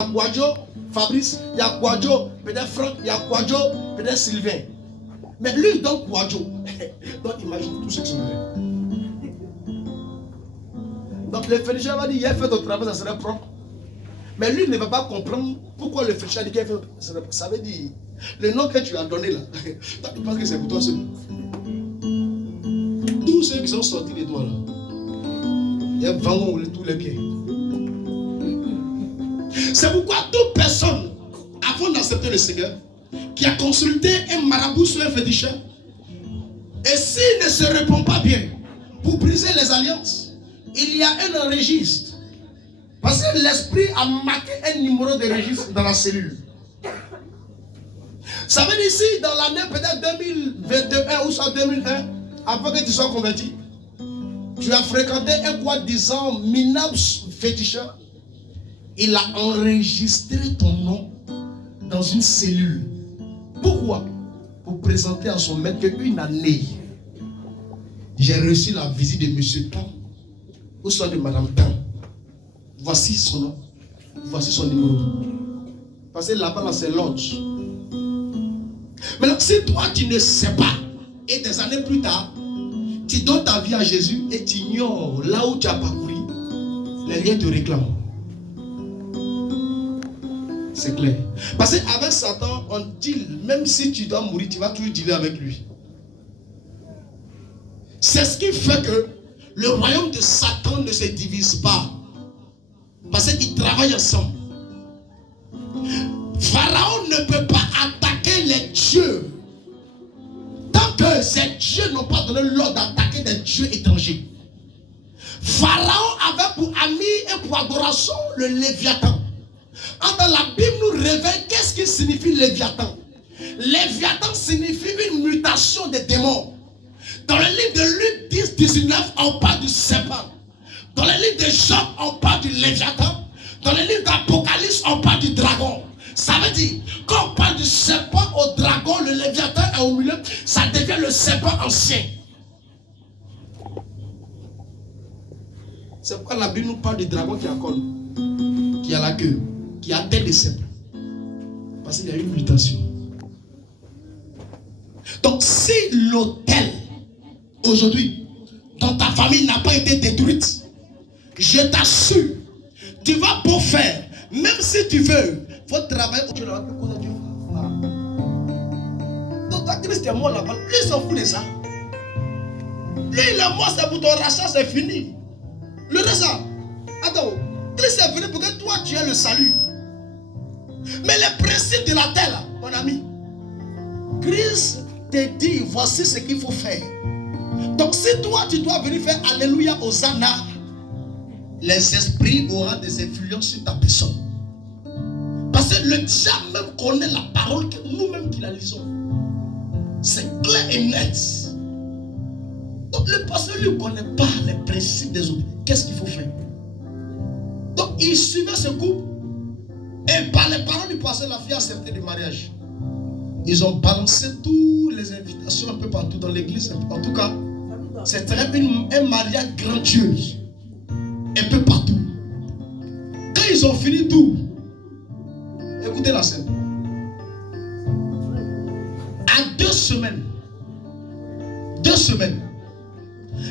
Kouadjo, Fabrice, il y a Kouadjo, peut-être Franck, il y a Kouadjo, peut-être Sylvain. Mais lui, il donne Kouadjo. Donc imagine tous ceux qui sont là. Donc le féticheur va dire, il a fait ton travail, ça serait propre. Mais lui, il ne va pas comprendre pourquoi le féticheur dit qu'il a fait. Ça veut dire, le nom que tu as donné là, toi, tu penses que c'est pour toi seul. Tous ceux qui sont sortis des doigts là, il y a vraiment tous les pieds. C'est pourquoi toute personne, avant d'accepter le Seigneur, qui a consulté un marabout sur un féticheur, et s'il ne se répond pas bien pour briser les alliances, il y a un registre. Parce que l'esprit a marqué un numéro de registre dans la cellule. Ça veut dire ici, dans l'année peut-être 2021 ou soit 2001, avant que tu sois converti, tu as fréquenté un quoi disant minable féticheur. Il a enregistré ton nom dans une cellule. Pourquoi? Pour présenter à son maître qu'une année, j'ai reçu la visite de monsieur Tan, ou soit de madame Tan. Voici son nom, voici son numéro. Parce que là-bas, là, c'est lodge. Maintenant, si toi, tu ne sais pas, et des années plus tard, tu donnes ta vie à Jésus et tu ignores là où tu as parcouru, les liens te réclament. C'est clair. Parce qu'avec Satan, on deal. Même si tu dois mourir, tu vas toujours dealer avec lui. C'est ce qui fait que le royaume de Satan ne se divise pas. Parce qu'ils travaillent ensemble. Pharaon ne peut pas attaquer les dieux tant que ces dieux n'ont pas donné l'ordre d'attaquer des dieux étrangers. Pharaon avait pour ami et pour adoration le Léviathan. Dans la Bible nous révèle qu'est-ce qui signifie Léviathan. Léviathan signifie une mutation des démons. Dans le livre de Luc 10, 19, on parle du serpent. Dans le livre de Job, on parle du Léviathan. Dans le livre d'Apocalypse, on parle du dragon. Ça veut dire, quand on parle du serpent au dragon, le Léviathan est au milieu, ça devient le serpent ancien. C'est pourquoi la Bible nous parle du dragon qui a corne, qui a la queue, qui a tête de serpent. Parce qu'il y a une mutation. Donc si l'autel aujourd'hui dans ta famille n'a pas été détruite, je t'assure, tu vas pour faire, même si tu veux, il faut travailler pour que tu ne vas pas causer Dieu. Donc ta Christ est mort là-bas, lui il s'en fout de ça. Lui il est mort, c'est pour ton rachat, c'est fini. Le reste, attends, Christ est venu pour que toi tu aies le salut. Mais le principe de la terre, mon ami, Christ te dit, voici ce qu'il faut faire. Donc si toi tu dois venir faire Alléluia Hosanna, les esprits auront des influences sur ta personne. Parce que le diable même connaît la parole que nous-mêmes qui la lisons. C'est clair et net. Donc le pasteur ne connaît pas les principes des autres. Qu'est-ce qu'il faut faire? Donc il suivait ce couple. Et par les paroles du pasteur, la fille a accepté le mariage. Ils ont balancé toutes les invitations un peu partout dans l'église. En tout cas, c'était un mariage grandiose. Un peu partout. Quand ils ont fini tout, écoutez la scène. En 2 semaines,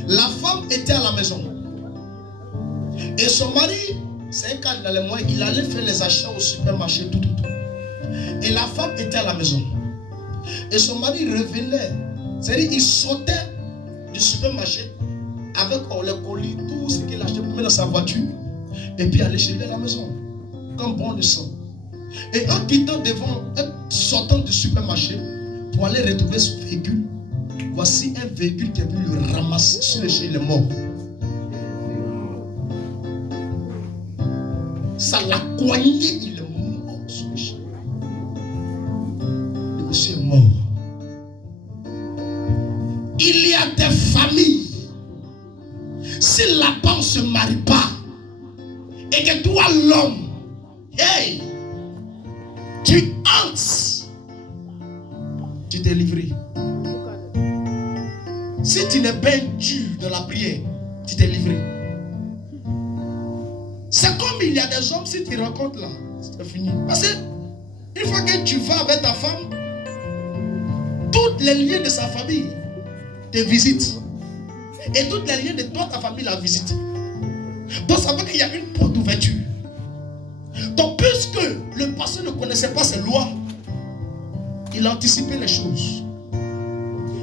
la femme était à la maison. Et son mari, c'est un cadre dans les mois, il allait faire les achats au supermarché, tout. Et la femme était à la maison. Et son mari revenait. C'est-à-dire, il sautait du supermarché avec les colis, tout ce qu'il achetait pour mettre dans sa voiture. Et puis aller chez lui à la maison. Comme bon de sang. Et en quittant devant, en sortant du supermarché, pour aller retrouver son véhicule, voici un véhicule qui a pu le ramasser sur le chemin, il est mort. Ça l'a coigné, il est mort sur le chemin. Le monsieur est mort. Il y a des familles, si la femme ne se marie pas, et que toi l'homme, hey, tu hantes, tu t'es livré. Si tu n'es pas dur dans la prière, tu t'es livré. C'est comme il y a des hommes, si tu rencontres là, C'est fini. Parce que une fois que tu vas avec ta femme, toutes les liens de sa famille te visitent. Et toutes les liens de toi, ta famille la visitent. Donc ça veut dire qu'il y a une porte d'ouverture. Donc puisque le pasteur ne connaissait pas ses lois, il a anticipé les choses.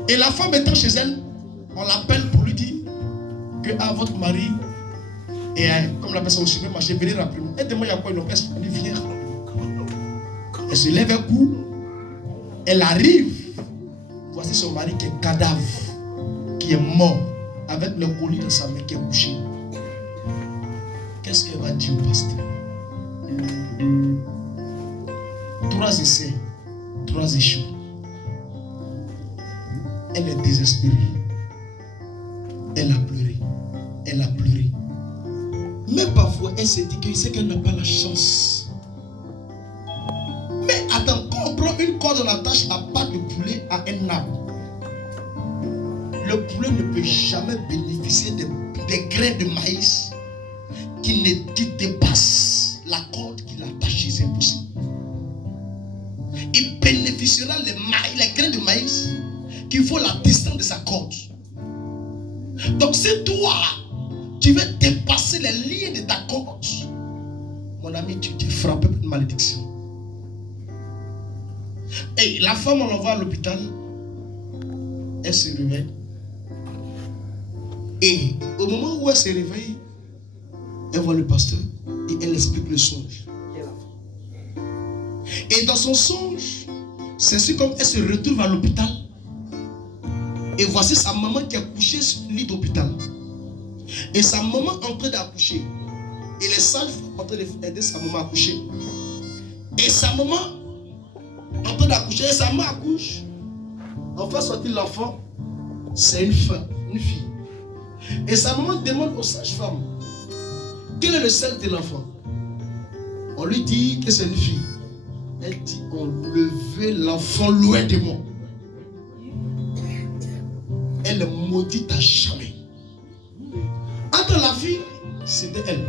Et la femme étant chez elle, on l'appelle pour lui dire que votre mari est, comme la personne au supermarché, venez rapidement. Aidez-moi, il y a quoi une opère? Elle dit, viens. Elle se lève un coup, elle arrive. Voici son mari qui est cadavre, qui est mort, avec le colis dans sa main, qui est couché. Qu'est-ce qu'elle va dire au pasteur? 3 essais, 3 échoues. Elle est désespérée. Elle a pleuré. Elle a pleuré. Mais parfois, elle se dit qu'il sait qu'elle n'a pas la chance. Mais attends, quand on prend une corde, on attache la patte de poulet à un arbre, le poulet ne peut jamais bénéficier des grains de maïs qui dépassent la corde qui l'attache. C'est impossible. Il bénéficiera les grains de maïs qui font la distance de sa corde. Donc si toi, tu veux dépasser les lignes de ta corde, mon ami, tu t'es frappé par une malédiction. Et la femme, on l'envoie à l'hôpital. Elle se réveille. Et au moment où elle se réveille, elle voit le pasteur et elle explique le songe. Et dans son songe, c'est ainsi comme elle se retrouve à l'hôpital. Et voici sa maman qui a couché sur le lit d'hôpital. Et sa maman en train d'accoucher. Et les sages sont en train d'aider sa maman à accoucher. Et sa maman en train d'accoucher. Et sa maman accouche. On fait sortir l'enfant. C'est une femme, une fille. Et sa maman demande aux sages-femmes, quel est le sexe de l'enfant? On lui dit que c'est une fille. Elle dit, on levait l'enfant loin de moi. Elle est maudite à jamais. Entre la fille, c'était elle.